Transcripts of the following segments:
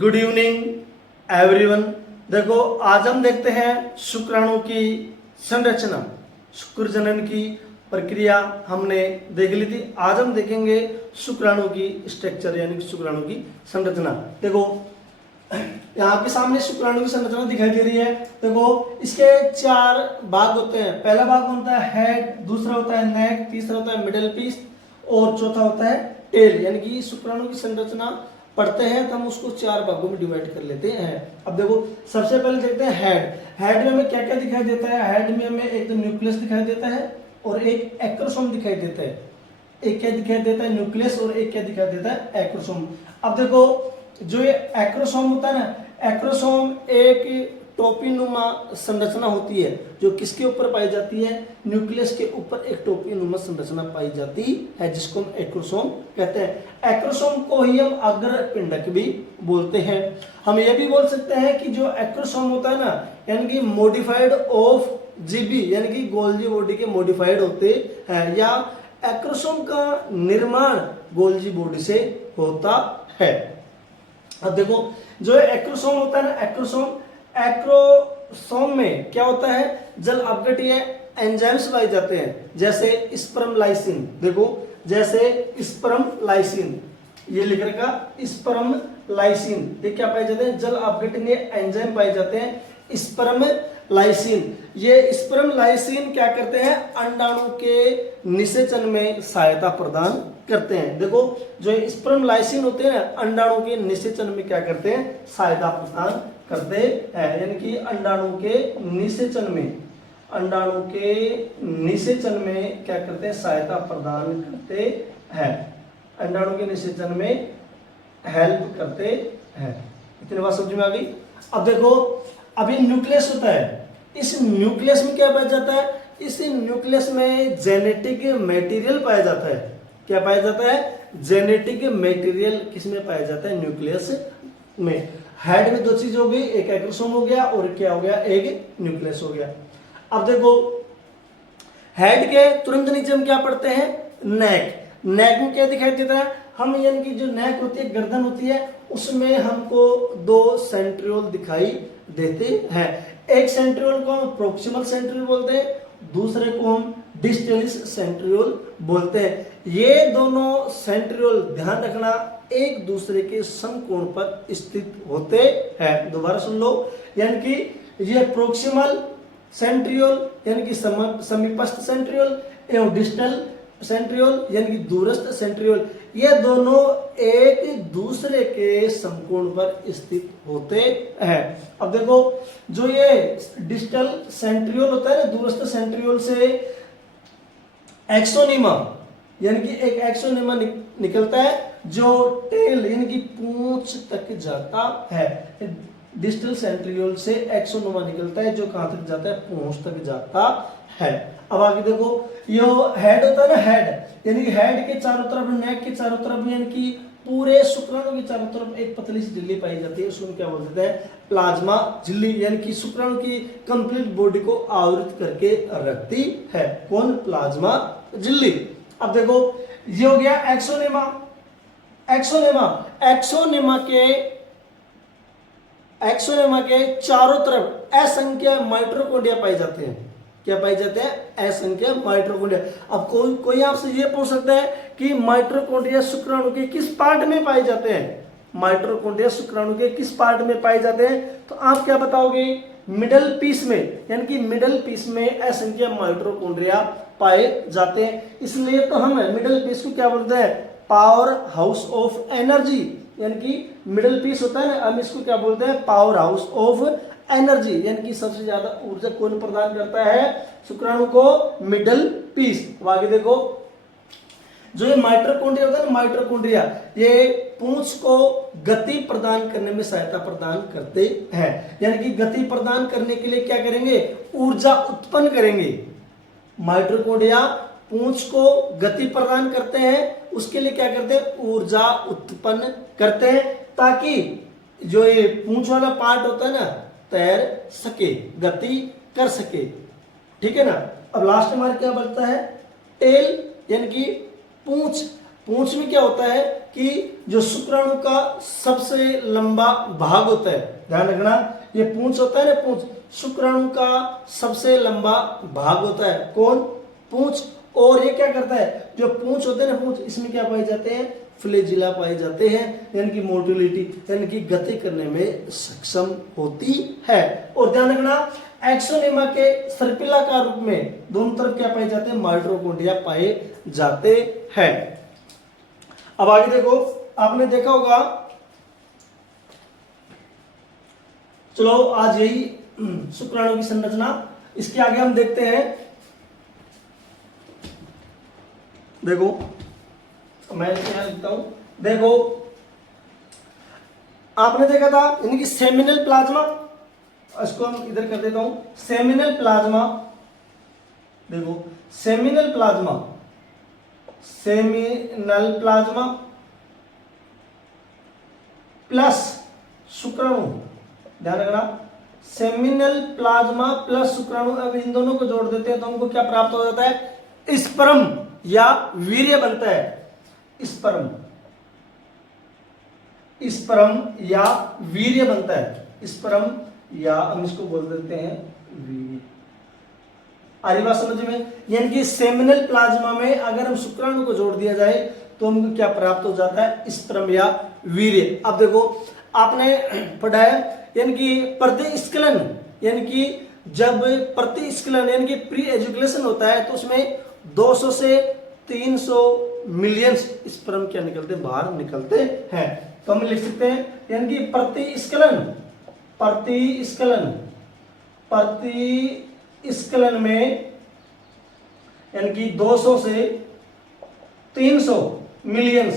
Good evening everyone. देखो आज हम देखते हैं शुक्राणु की संरचना। शुक्र जनन की प्रक्रिया हमने देख ली थी। आज हम देखेंगे शुक्राणु की स्ट्रक्चर यानी कि शुक्राणु की संरचना। देखो यहाँ के सामने शुक्राणु की संरचना दिखाई दे रही है। देखो इसके 4 भाग होते हैं। पहला भाग होता है हेड, दूसरा होता है नेक, तीसरा होता है मिडल पीस और चौथा होता है टेल। यानी कि शुक्राणु की संरचना पढ़ते हैं तो हम उसको 4 भागों में डिवाइड कर लेते हैं। अब देखो सबसे पहले देखते हैं हेड। हेड में हमें क्या क्या दिखाई देता है? हेड में हमें एक तो न्यूक्लियस दिखाई देता है और एक एक्रोसोम दिखाई देता है। एक क्या दिखाई देता है? न्यूक्लियस। और एक क्या दिखाई देता है? एक्रोसोम। अब देखो जो ये एक्रोसोम होता है ना, एक्रोसोम एक टोपीनुमा संरचना होती है जो किसके ऊपर पाई जाती है? न्यूक्लियस के ऊपर एक टोपीनुमा संरचना पाई जाती है जिसको हम एक्रोसोम कहते हैं। एक्रोसोम को ही हम अग्र पिंडक भी बोलते हैं। हम ये भी बोल सकते हैं कि जो एक्रोसोम होता है ना, यानी कि मॉडिफाइड ऑफ जीबी यानी कि गोल्जी बॉडी के मॉडिफाइड होते हैं, या एक्रोसोम का निर्माण गोल्जी बॉडी से होता है। अब देखो जो एक्रोसोम होता है ना, एक्रोसोम में क्या होता है? जल अपघट्य एंजाइम्स पाए जाते हैं जैसे स्पर्म लाइसिन। देखो जैसे स्पर्म लाइसिन, ये लिख रखा स्पर्म लाइसिन। ये क्या पाए जाते हैं? जल अपघटनीय एंजाइम पाए जाते हैं स्पर्म लाइसिन। ये स्पर्म लाइसिन क्या करते हैं? अंडाणु के निषेचन में सहायता प्रदान करते हैं। देखो जो स्पर्म लाइसिन होते हैं अंडाणु के निषेचन में क्या करते हैं? सहायता प्रदान करते हैं। यानी कि अंडाणु के निषेचन में क्या करते हैं? सहायता प्रदान करते हैं। अंडाणु के निषेचन में हेल्प करते हैं। इतनी बात समझ में आ गई। अब देखो अभी न्यूक्लियस होता है। इस न्यूक्लियस में क्या पाया जाता है? इस न्यूक्लियस में जेनेटिक मटेरियल पाया जाता है। क्या पाया जाता है? जेनेटिक मटेरियल किसमें पाया जाता है? न्यूक्लियस में। हेड में 2 चीज हो गई, एक एक्रोसोम हो गया और क्या हो गया? एक न्यूक्लियस हो गया। अब देखो हेड के तुरंत नीचे हम क्या पढ़ते हैं? नेक। नेक में क्या दिखाई देता है? हम यानी कि जो नेक होती है, गर्दन होती है, उसमें हमको 2 सेंट्रियोल दिखाई देते हैं। एक सेंट्रियोल को हम प्रोक्सिमल सेंट्रियोल बोलते हैं, दूसरे को हम डिस्टलिस सेंट्रियोल बोलते हैं। ये दोनों सेंट्रियोल ध्यान रखना एक दूसरे के समकोण पर स्थित होते हैं। दोबारा सुन लो, यानी कि ये प्रोक्सिमल सेंट्रियोल यानी कि समीपस्थ सेंट्रियोल एवं डिस्टल सेंट्रियोल यानी कि दूरस्थ सेंट्रियोल, ये दोनों एक दूसरे के समकोण पर स्थित होते हैं। अब देखो जो ये डिस्टल सेंट्रियोल होता है ना, दूरस्थ सेंट्रियोल से एक्सोनिमा यानी कि एक एक्सोनिमा निकलता है जो टेल यानी कि पूंछ तक जाता है। डिस्टल सेंट्रियोल से एक्सोनोमा निकलता है जो कहां तक जाता है? पूंछ तक जाता है। अब आगे देखो यो हेड होता है ना, हेड यानी कि हेड के चारों तरफ, नेक के चारों तरफ यानी कि पूरे शुक्राणु के चारों तरफ एक पतली सी झिल्ली पाई जाती है। उसको क्या बोलते हैं? प्लाज्मा झिल्ली। यानी कि शुक्राणु की कंप्लीट बॉडी को आवृत करके रखती है। कौन? प्लाज्मा झिल्ली। अब देखो ये हो गया एक्सोनेमा। एक्सोनेमा के चारों तरफ असंख्य माइटोकॉन्ड्रिया पाए जाते हैं। क्या पाए जाते हैं? असंख्य माइटोकॉन्ड्रिया। अब कोई आपसे ये पूछ सकता है कि माइटोकॉन्ड्रिया शुक्राणु के किस पार्ट में पाए जाते हैं? माइटोकॉन्ड्रिया शुक्राणु के किस पार्ट में पाए जाते हैं? तो आप क्या बताओगे? मिडल पीस में। यानी कि मिडल पीस में असंख्य माइटोकॉन्ड्रिया पाए जाते हैं। इसलिए तो हम मिडल पीस को क्या बोलते हैं? Power house of energy. यानी कि मिडल पीस होता है ना, हम इसको क्या बोलते हैं? Power house of energy. यानी कि सबसे ज्यादा ऊर्जा कौन प्रदान करता है शुक्राणु को? Middle piece. आगे देखो जो ये माइटोकॉन्ड्रिया होता है ना, माइटोकॉन्ड्रिया ये पूंछ को गति प्रदान करने में सहायता प्रदान करते हैं। यानी कि गति प्रदान करने के लिए क्या करेंगे? ऊर्जा उत्पन्न करेंगे। माइटोकॉन्ड्रिया पूंछ को गति प्रदान करते हैं, उसके लिए क्या करते हैं? ऊर्जा उत्पन्न करते हैं ताकि जो ये पूंछ वाला पार्ट होता है ना तैर सके, गति कर सके। ठीक है ना। अब लास्ट में क्या बचता है? टेल यानी कि पूंछ। पूंछ में क्या होता है कि जो शुक्राणु का सबसे लंबा भाग होता है, ध्यान रखना, ये पूंछ होता है ना, पूंछ शुक्राणु का सबसे लंबा भाग होता है। कौन? पूंछ। और ये क्या करता है, जो पूंछ होते हैं ना, पूंछ, इसमें क्या पाए जाते हैं? फ्लैजिला पाए जाते हैं, यानी कि मोटिलिटी, यानी कि गति करने में सक्षम होती है। और ध्यान रखना, एक्सोनेमा के सर्पिलाकार रूप में दोनों तरफ क्या पाए जाते हैं? माइटोकॉन्ड्रिया पाए जाते हैं। अब आगे देखो, आपने देखा होगा, चलो आज यही शुक्राणु की संरचना, इसके आगे हम देखते हैं। देखो मैं क्या लिखता हूं, देखो आपने देखा था यानी कि सेमिनल प्लाज्मा, इसको हम इधर कर देता हूं, सेमिनल प्लाज्मा। देखो seminal plasma, seminal plasma plus शुक्राणु, ध्यान रखना, सेमिनल प्लाज्मा प्लस शुक्राणु। अब इन दोनों को जोड़ देते हैं तो हमको क्या प्राप्त हो जाता है? स्पर्म या वीर्य बनता है। स्पर्म, स्पर्म या वीर्य बनता है। स्पर्म या हम इसको बोल देते हैं वीर्य। आ रही बात समझ में? यानी कि सेमिनल प्लाज्मा में अगर हम शुक्राणु को जोड़ दिया जाए तो हमको क्या प्राप्त हो जाता है? स्पर्म या वीर्य। अब देखो आपने पढ़ा है यानी कि प्रतिस्खलन, यानी कि जब प्रतिस्खलन यानी कि प्री एजुकेशन होता है तो उसमें 200 से 300 मिलियन स्पर्म क्या निकलते, बाहर निकलते हैं। तो हम लिख सकते हैं यानी कि प्रतिस्खलन, प्रतिस्खलन, प्रतिस्खलन में यानी कि 200 से 300 मिलियन,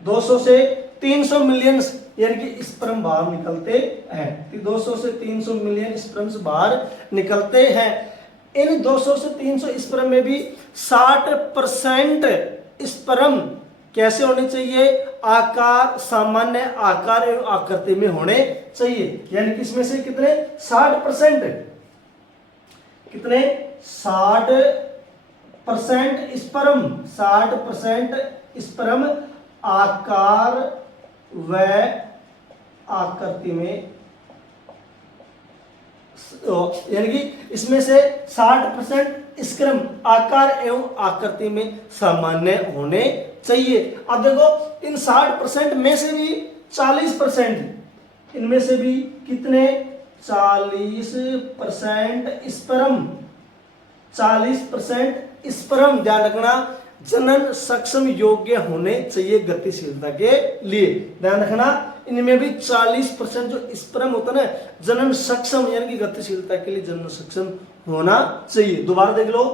200 से 300 मिलियन यानी कि स्पर्म बाहर निकलते हैं। 200 से 300 मिलियन स्पर्म्स बाहर निकलते हैं। इन 200 से 300 स्पर्म में भी 60% स्पर्म कैसे होने चाहिए? आकार, सामान्य आकार एवं आकृति में होने चाहिए। यानी कि इसमें से कितने? 60%, कितने? 60% स्पर्म, 60% स्पर्म आकार व आकृति में, यानी कि इसमें से 60% स्पर्म आकार एवं आकृति में सामान्य होने चाहिए। अब देखो इन 60% में से भी 40%, इनमें से भी कितने? 40% स्पर्म, 40% स्पर्म, ध्यान रखना, जनन सक्षम योग्य होने चाहिए गतिशीलता के लिए। ध्यान रखना, इनमें भी 40% जो स्पर्म होता है ना, जनन सक्षम यानी कि गतिशीलता के लिए जनन सक्षम होना चाहिए। दोबारा देख लो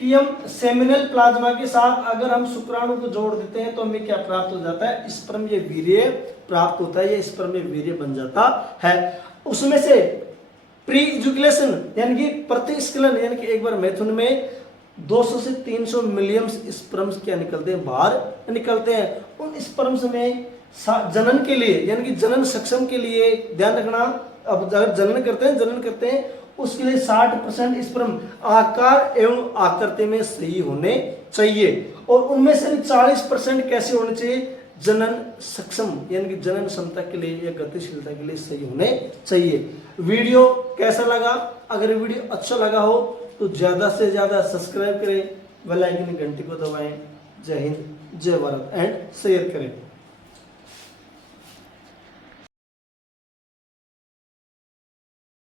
कि हम सेमिनल प्लाज्मा के साथ अगर हम शुक्राणु को जोड़ देते हैं तो हमें क्या प्राप्त हो जाता है? स्पर्म या वीर्य प्राप्त होता है, या स्पर्म या वीर्य बन जाता है। उसमें से प्री इजुकेशन यानी कि प्रतिस्खलन, यानी कि एक बार मैथुन में 200 से 300 मिलियन स्पर्म्स क्या निकलते हैं? बाहर निकलते हैं। उन स्पर्म्स में जनन के लिए यानी कि जनन सक्षम के लिए, ध्यान रखना, अब अगर जनन करते हैं उसके लिए 60% स्पर्म आकार एवं आकृति में सही होने चाहिए। और उनमें से 40% कैसे होने चाहिए? जनन सक्षम यानी कि जनन क्षमता के लिए या गतिशीलता के लिए सही होने चाहिए। वीडियो कैसा लगा? अगर वीडियो अच्छा लगा हो तो ज्यादा से ज्यादा सब्सक्राइब करें, बेल आइकन घंटी को दबाएं। जय हिंद, जय भारत एंड शेयर करें।